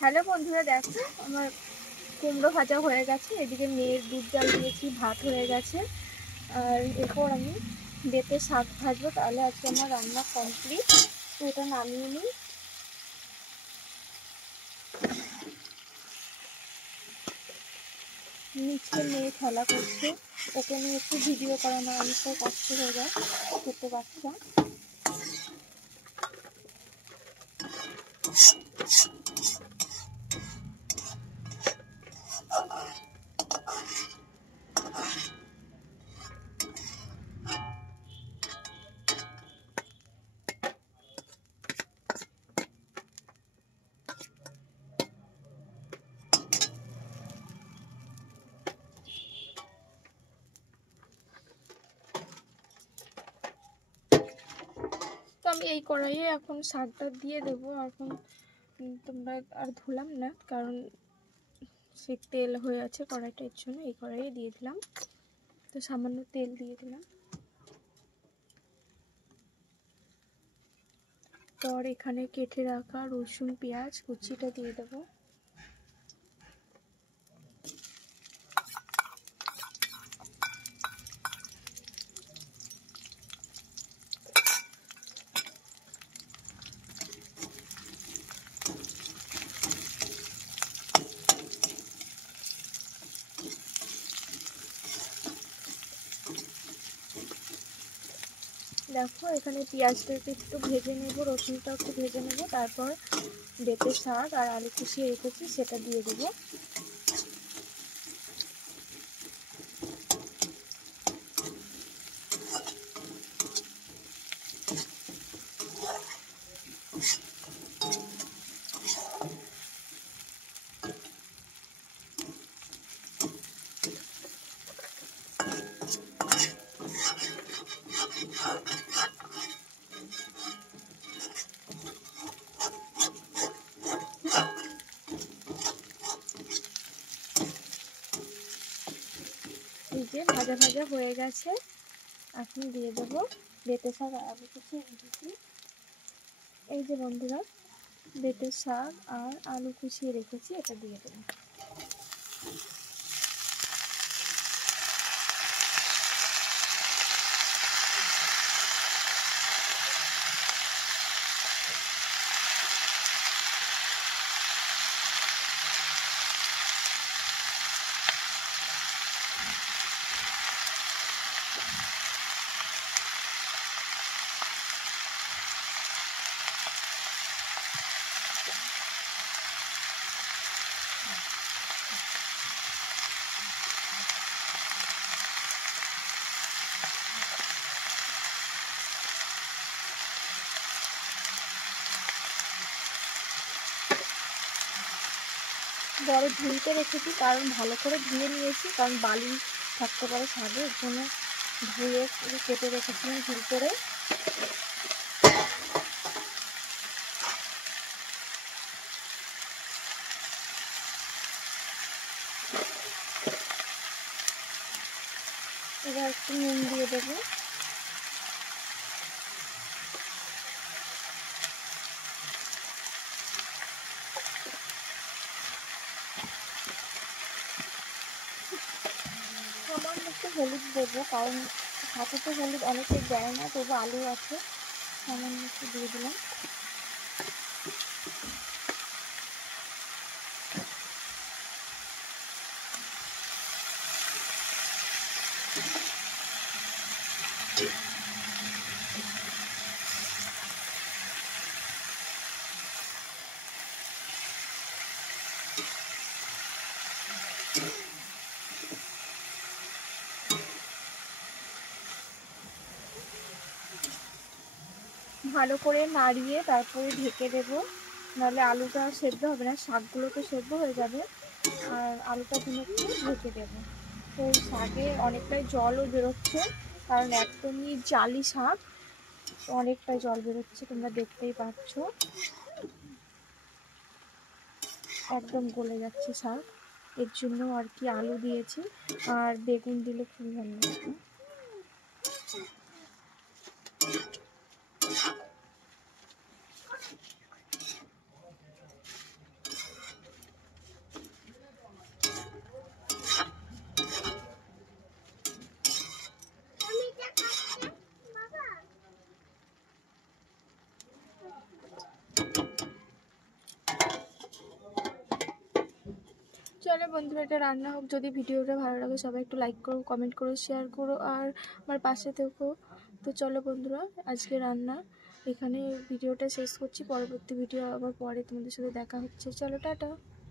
Hello বন্ধুরা, দেখো আমার কুমড়ো ভাজা হয়ে গেছে। এদিকে মেয়ের দুধ জাল দিয়েছি, ভাত হয়ে গেছে। আর এরপর আমি বেতে শাক ভাজবো। তাহলে আজকে আমার রান্না কমপ্লিট। তো এটা নামিয়ে নিই। নিচে মেয়ে খেলা করছে, ওকে নিয়ে একটু ভিডিও করা না অনেকটা কষ্ট হয়ে যায়, ছোট্ট বাচ্চা। তো আমি এই কড়াইয়ে এখন শাকটা দিয়ে দেবো। এখন তোমরা আর ধুলাম না, কারণ সে তেল হয়ে আছে কড়াইটা, এর জন্য এই কড়াইয়ে দিয়ে দিলাম। তো সামান্য তেল দিয়ে দিলাম। পর এখানে কেটে রাখা রসুন পেঁয়াজ কুচিটা দিয়ে দেবো। দেখো এখানে পেঁয়াজটাকে একটু ভেজে নেব, রসুনটা একটু ভেজে নেব, তারপর বেতে শাক আর আলু কুচিয়ে রেখেছি সেটা দিয়ে দেবো। এই যে ভাজা ভাজা হয়ে গেছে, এখন দিয়ে দেবো বেতে শাক আর আলু কুচিয়ে রেখেছি। এই যে বন্ধুরা, বেতে শাক আর আলু কুচিয়ে রেখেছি, এটা দিয়ে দেবো। বড় ধুইতে রেখেছি, কারণ ভালো করে ধুয়ে নিয়েছি, কারণ বালি থাকতে পারে শাকে, এর জন্য ধুয়ে কেটে রেখেছিলাম ঝুল করে। এবার একটু নুন দিয়ে দেবো। সামান্য একটু হলুদ দেবো, কারণ হাতে তো হলুদ অনেকে দেয় না, তবু আলু আছে, সামান্য একটু দিয়ে দিলাম। ভালো করে নাড়িয়ে তারপরে ঢেকে দেবো, নাহলে আলুটা সেদ্ধ হবে না, শাকগুলো তো সেদ্ধ হয়ে যাবে। আর আলুটা কিন্তু একটু ঢেকে দেবো। তো এই শাকে অনেকটাই জলও বেরোচ্ছে, কারণ একদমই জালি শাক, তো অনেকটাই জল বেরোচ্ছে, তোমরা দেখতেই পাচ্ছ, একদম গলে যাচ্ছে শাক। এর জন্য আর কি আলু দিয়েছি, আর বেগুন দিলে খুবই ভালো লাগবে। চলো বন্ধুরা, এটা রান্না হোক। যদি ভিডিওটা ভালো লাগে সবাই একটু লাইক করো, কমেন্ট করো, শেয়ার করো, আর আমার পাশে থেকো। তো চলো বন্ধুরা, আজকে রান্না এখানে ভিডিওটা শেষ করছি। পরবর্তী ভিডিও আবার পরে তোমাদের সাথে দেখা হচ্ছে। চলো টাটা।